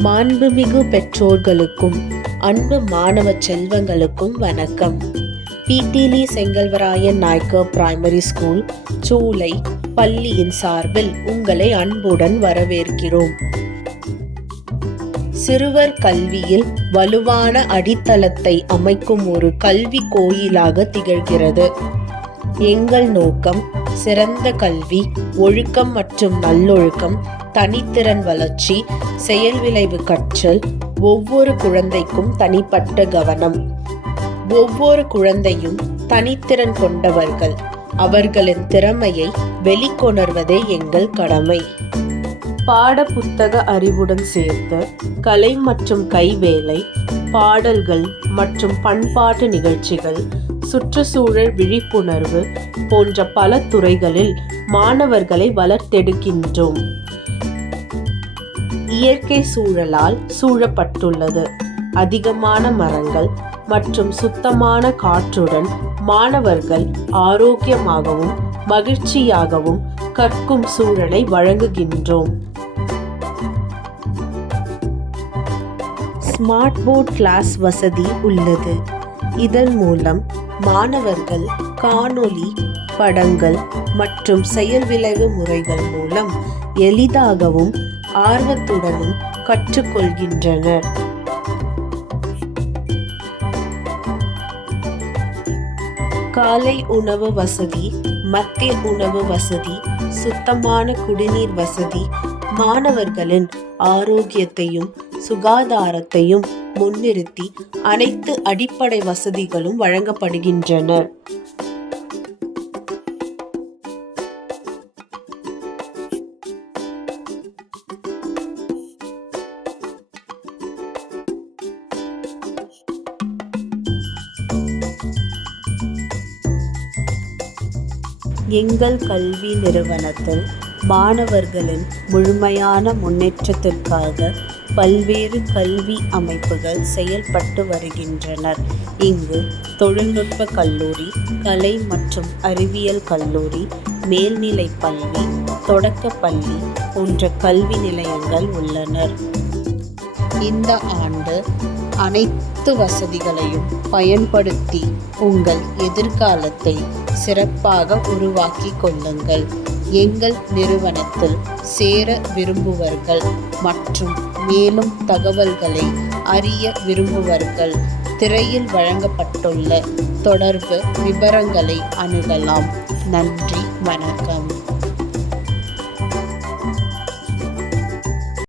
மாண்புமிகு பெற்றோர்களுக்கும் அன்பு மாணவ செல்வங்களுக்கும் வணக்கம். பிடிலி செங்கல்வராயன் நாயக்கர் பிரைமரி ஸ்கூல் சூளை பள்ளியின் சார்பில் உங்களை அன்புடன் வரவேற்கிறோம். சிறுவர் கல்வியில் வலுவான அடித்தளத்தை அமைக்கும் ஒரு கல்வி கோயிலாக திகழ்கிறது. எங்கள் நோக்கம் சிறந்த கல்வி, ஒழுக்கம் மற்றும் நல்லொழுக்கம், தனித்திறன் வளர்ச்சி, செயல் விளைவு கற்றல், ஒவ்வொரு குழந்தைக்கும் தனிப்பட்ட கவனம். ஒவ்வொரு குழந்தையும் தனித்திறன் கொண்டவர்கள். அவர்களின் திறமையை வெளிக்கொணர்வதே எங்கள் கடமை. பாட புத்தக அறிவுடன் சேர்த்து கலை மற்றும் கைவேலை, பாடல்கள் மற்றும் பண்பாட்டு நிகழ்ச்சிகள், சுற்றுச்சூழல் விழிப்புணர்வு போன்ற பல துறைகளில் மாணவர்களை வளர்த்தெடுக்கின்றோம். இயற்கை சூழலால் சூழப்பட்டுள்ளது. அதிகமான மரங்கள் மற்றும் சுத்தமான காற்றுடன் மாணவர்கள் ஆரோக்கியமாகவும் மகிழ்ச்சியாகவும் கற்கும் சூழலை வழங்குகின்றோம். ஸ்மார்ட் போர்ட் கிளாஸ் வசதி உள்ளது. இதன் மூலம் மாணவர்கள் காணொளி, படங்கள் மற்றும் செயல் விளைவு முறைகள் மூலம் எளிதாகவும் ஆர்வத்துடனும் கற்றுக்கொள்கின்றனர். காலை உணவு வசதி, மதிய உணவு வசதி, சுத்தமான குடிநீர் வசதி மாணவர்களின் ஆரோக்கியத்தையும் சுகாதாரத்தையும் முன்னிறுத்தி அனைத்து அடிப்படை வசதிகளும் வழங்கப்படுகின்றன. எங்கள் கல்வி நிறுவனத்தில் மாணவர்களின் முழுமையான முன்னேற்றத்திற்காக பல்வேறு கல்வி அமைப்புகள் செயல்பட்டு வருகின்றனர். இங்கு தொழில்நுட்ப கல்லூரி, கலை மற்றும் அறிவியல் கல்லூரி, மேல்நிலை பள்ளி, தொடக்க பள்ளி போன்ற கல்வி நிலையங்கள் உள்ளனர். இந்த ஆண்டு அனைத்து வசதிகளையும் பயன்படுத்தி உங்கள் எதிர்காலத்தை சிறப்பாக உருவாக்கிக் கொள்ளுங்கள். எங்கள் நிறுவனத்தில் சேர விரும்புவர்கள் மற்றும் மேலும் தகவல்களை அறிய விரும்புவர்கள் திரையில் வழங்கப்பட்டுள்ள தொடர்பு விபரங்களை அணுகலாம். நன்றி, வணக்கம்.